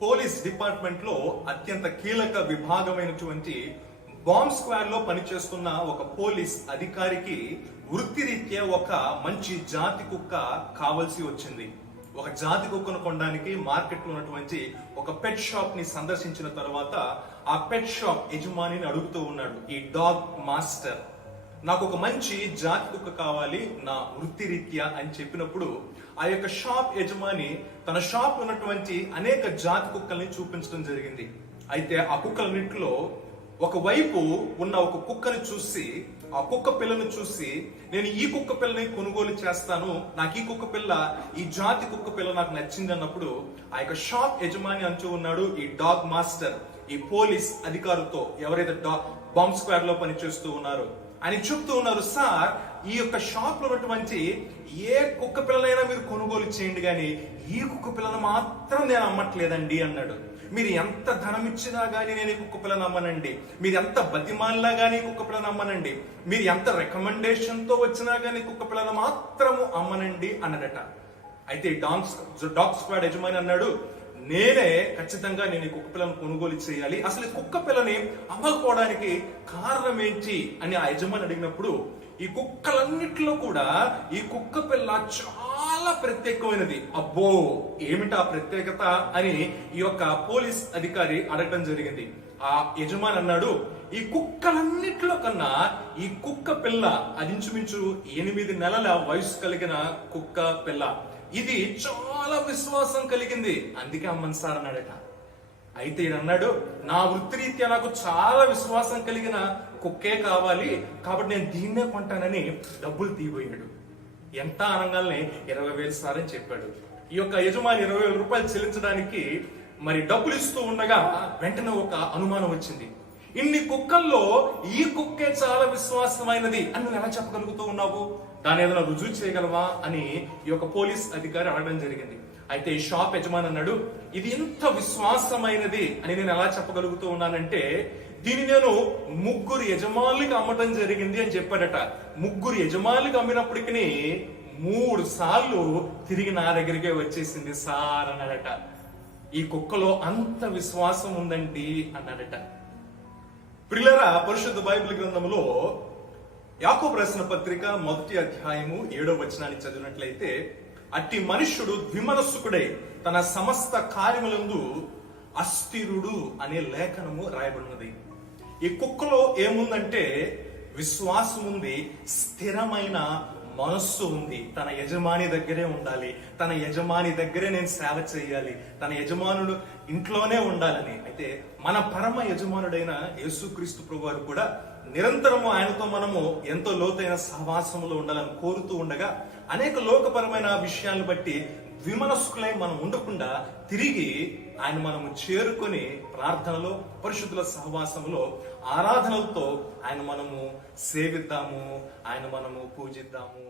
Police department లో అత్యంత కీలక విభాగమైనటువంటి బాంబ్ స్క్వాడ్ లో పనిచేస్తున్న ఒక పోలీస్ అధికారికి వృత్తిరీత్యా ఒక మంచి జాతి కుక్క కావలసి వచ్చింది. ఒక జాతి కుక్కను కొనడానికి మార్కెట్ లో ఉన్నటువంటి ఒక పెట్ షాప్ ని సందర్శించిన తర్వాత ఆ పెట్ షాప్ యజమానిని అడుగుతూ ఉన్నాడు, ఈ డాగ్ మాస్టర్, నాకు ఒక మంచి జాతి కుక్క కావాలి నా వృత్తిరీత్యా అని చెప్పినప్పుడు ఆ యొక్క షాప్ యజమాని తన షాప్ ఉన్నటువంటి అనేక జాతి కుక్కల్ని చూపించడం జరిగింది. అయితే ఆ కుక్కలన్నింటిలో ఒకవైపు ఉన్న ఒక కుక్కని చూసి, ఆ కుక్క పిల్లను చూసి, నేను ఈ కుక్క పిల్లని కొనుగోలు చేస్తాను, నాకు ఈ కుక్క పిల్ల, ఈ జాతి కుక్క పిల్ల నాకు నచ్చింది అన్నప్పుడు ఆ యొక్క షాప్ యజమాని అంటూ ఉన్నాడు, ఈ డాగ్ మాస్టర్ ఈ పోలీస్ అధికారులతో, ఎవరైతే బాంబ్ స్క్వాడ్ లో పనిచేస్తూ ఉన్నారో అని చెప్తూ ఉన్నారు, సార్ ఈ యొక్క షాప్ లో ఉన్నటువంటి ఏ కుక్క పిల్లలైనా మీరు కొనుగోలు చేయండి, కానీ ఈ కుక్క పిల్లను మాత్రం నేను అమ్మట్లేదండి అన్నాడు. మీరు ఎంత ధనం ఇచ్చినా గానీ నేను ఈ కుక్క పిల్లని అమ్మనండి, మీరు ఎంత బతిమాలినా గానీ కుక్క పిల్లని అమ్మనండి, మీరు ఎంత రికమెండేషన్ తో వచ్చినా గానీ కుక్క పిల్లని మాత్రము అమ్మనండి అన్నాడట. అయితే డాగ్ స్క్వాడ్ యజమాని అన్నాడు, నేనే ఖచ్చితంగా నేను ఈ కుక్క పిల్లను కొనుగోలు చేయాలి, అసలు కుక్క పిల్లని అమ్మకపోవడానికి కారణం ఏంటి అని ఆ యజమాని అడిగినప్పుడు, ఈ కుక్కలన్నిట్లో కూడా ఈ కుక్క పిల్ల చాలా ప్రత్యేకమైనది. అబ్బో ఏమిటా ప్రత్యేకత అని ఈ యొక్క పోలీస్ అధికారి అడగడం జరిగింది. ఆ యజమాని అన్నాడు, ఈ కుక్కలన్నిట్లో కన్నా ఈ కుక్క పిల్ల అది ఇంచుమించు 8 నెలల వయసు కలిగిన కుక్క పిల్ల, ఇది చాలా విశ్వాసం కలిగింది, అందుకే అమ్మను సార్ అన్నాడట. అయితే ఈయన అన్నాడు, నా వృత్తిరీత్యా నాకు చాలా విశ్వాసం కలిగిన కుక్కే కావాలి, కాబట్టి నేను దీన్నే కొంటానని డబ్బులు తీయబోయాడు. ఎంత అనగానే 20,000 సార్ అని చెప్పాడు. ఈ యొక్క యజమాని 20,000 రూపాయలు చెల్లించడానికి మరి డబ్బులు ఇస్తూ ఉండగా వెంటనే ఒక అనుమానం వచ్చింది, ఇన్ని కుక్కల్లో ఈ కుక్కే చాలా విశ్వాసమైనది అని నువ్వు ఎలా చెప్పగలుగుతూ ఉన్నావు, దాన్ని ఏదైనా రుజువు చేయగలవా అని ఈ యొక్క పోలీస్ అధికారి అడగడం జరిగింది. అయితే ఈ షాప్ యజమాని అన్నాడు, ఇది ఎంత విశ్వాసమైనది అని నేను ఎలా చెప్పగలుగుతూ ఉన్నానంటే, దీన్ని నేను 3 యజమానులకు అమ్మటం జరిగింది అని చెప్పాడట. 3 యజమానులకు అమ్మినప్పటికీ 3 సార్లు తిరిగి నా దగ్గరికే వచ్చేసింది సార్ అన్నాడట. ఈ కుక్కలో అంత విశ్వాసం ఉందండి అన్నాడట. ప్రియులారా, పరిశుద్ధ బైబిల్ గ్రంథంలో యాకోబు రాసిన పత్రిక 1వ అధ్యాయము 7వ వచనాన్ని చదివినట్లయితే, అట్టి మనుష్యుడు ద్విమనస్సుకుడై తన సమస్త కార్యములందు అస్థిరుడు అనే లేఖనము రాయబడినది. ఈ కుక్కలో ఏముందంటే విశ్వాసం ఉంది, స్థిరమైన మనస్సు ఉంది, తన యజమాని దగ్గరే ఉండాలి, తన యజమాని దగ్గరే నేను సేవ చేయాలి, తన యజమానుడు ఇంట్లోనే ఉండాలని. అయితే మన పరమ యజమానుడైన యేసుక్రీస్తు ప్రభువారు కూడా నిరంతరము ఆయనతో మనము ఎంతో లోతైన సహవాసములో ఉండాలని కోరుతూ ఉండగా అనేక లోకపరమైన విషయాలను బట్టి విమనస్కులై మనం ఉండకుండా తిరిగి ఆయన మనము చేరుకొని ప్రార్థనలో, పరిశుద్ధుల సహవాసములో, ఆరాధనలతో ఆయన మనము సేవిద్దాము, ఆయన మనము పూజిద్దాము.